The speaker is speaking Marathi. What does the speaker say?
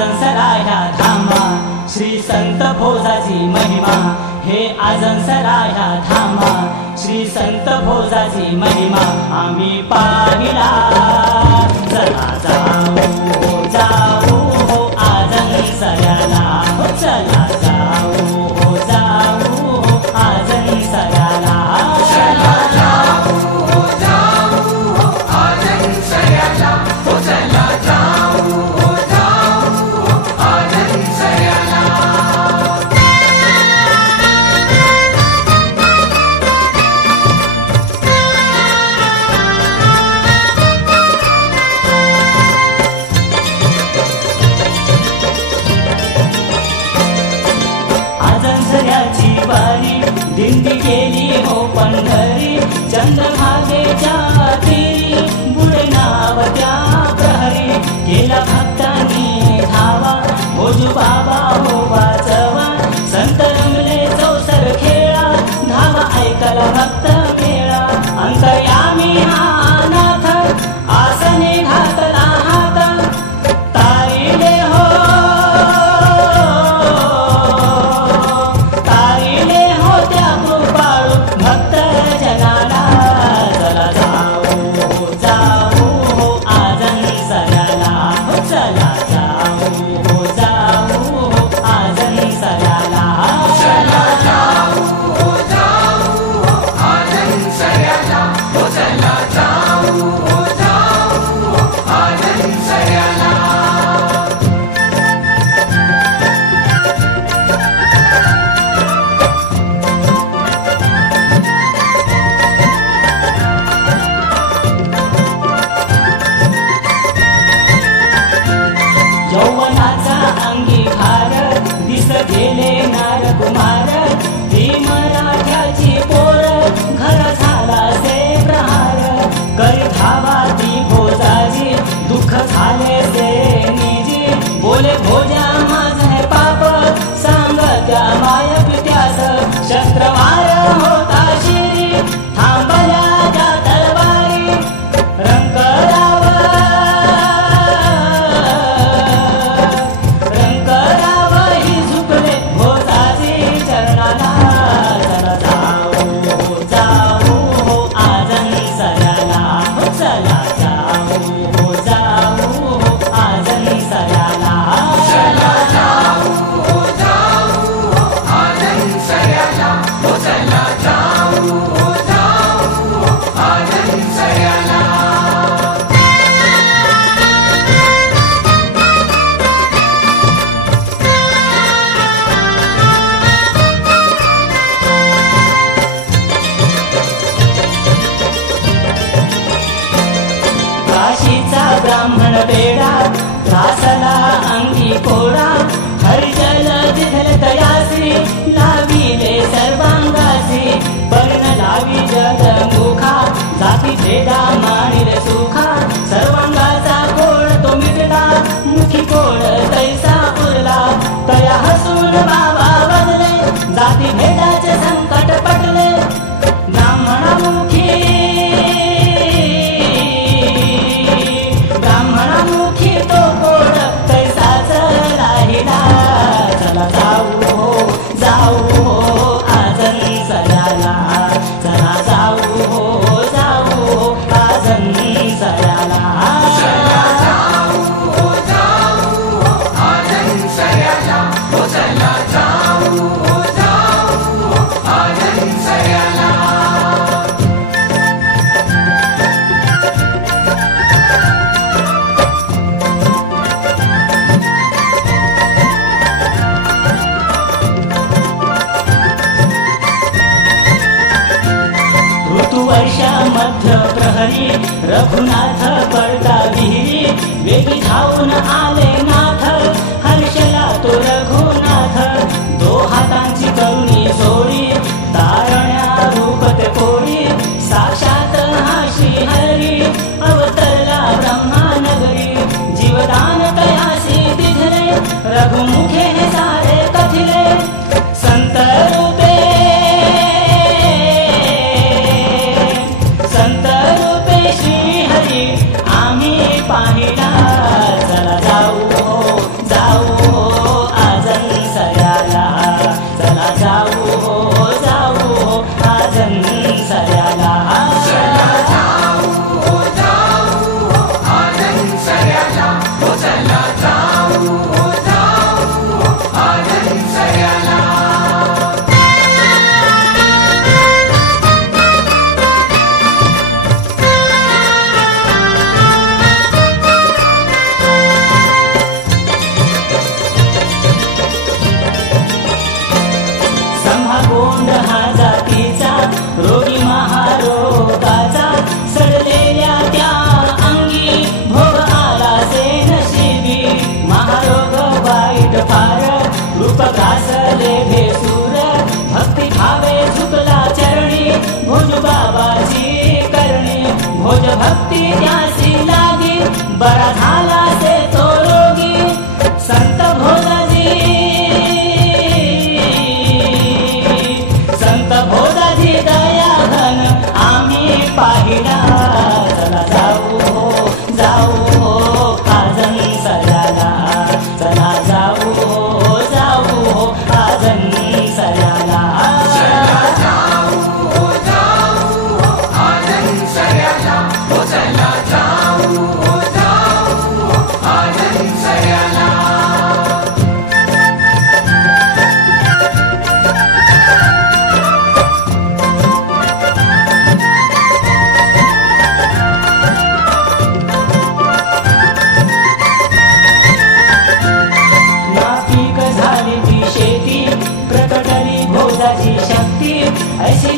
आजनसराया धामा श्री संत भोजाची महिमा हे आजनसराया धामा श्री संत भोजाची महिमा आम्ही पाहिला चला जाऊ हो आजनसराला हो चला जाऊ हो आजनसराला चला जाऊ हो आजनसराला हो चला जाऊ हो आजनसराला आजनसऱ्याची वारी दिंडी गेली हो पंढरी चंद्रभागेच्या तीरी बुडे नाव त्या प्रहरी गेला भक्तांनी धावा भोजू बाबा हो वाचवा संत रंगले चौसर खेळा धावा ऐकला भक्त मेळा अंतर्यामी हा नाथ आसने घातला हात तारिले हो त्या कृपाळू भक्त जनाला चला जाऊ हो आजनसराला हो चला जाऊ हो आजनसराला चला जाऊ हो आजनसराला हो चला जाऊ हो आजनसराला यौवनाचा अंगी भार दिस गेले नारकुमार भीमराजाची पोर घर झाला से प्रहार करी धावा ती भोजाजी दुःख झाले से निजी बोले भोजा माझे पाप सांग त्या माय पित्यास शस्त्रवार होता शिरी थांबल्या त्या तलवारी रंकरावही झुकले भोजाजी चरणाला चला जाऊ हो आजनसराला हो चला जाऊ हो आजनसराला चला जाऊ हो आजनसराला हो चला जाऊ हो आजनसराला काशीचा ब्राह्मण बेडा त्रासला अंगी कोडा हरिजल जिथल तयासी लाविले सर्वांगासी बर्ण लावी जग मुखा जाती भेदा मानिले सुखा सर्वांगाचा कोड तो मिटला मुखी कोड तैसा उरला तया हसून बाबा बदले जाती भेदाचे संकट पटले ब्राह्मणामुखी तो कोड तैसाच राहिला चला जाऊ हो आजनसराला चला जाऊ हो आजनसराला चला जाऊ हो आजनसराला हो चला जाऊ हो आजनसराला ऋतुवर्षा मध्य प्रहरी रघुनाथ पडता विहिरी वेगी धावून आले नाथ हर्षला तो रघुनाथ दो हातांची करुणी जोडी तारण्या रूपत कोडी साक्षात हा श्रीहरी अवतरला ब्रह्मानगरी जीवदान तयासी तिथले रघुमुखे हे सारे कथिले संत रूपे श्रीहरी आम्ही पाहिला चला जाऊ वाईट फार रूप ग्रासले भेसूर भक्ती भावे झुकला चरणी भोज बाबाची करणी भोज भक्ती त्यासी लागी बरा झाला से तो रोगी संत भोजाजी संत भोजाजी दया घन आम्ही पाहिला चला जाऊ हो जाऊ हो आजन सयाला चला जाऊ हो जाऊ हो आजन सयाला चला जाऊ हो आजन सयाला हो चला जाऊ हो आजन सयाला नापीक झाली ती शेती प्रकटली भोजाची शक्ती ऐशी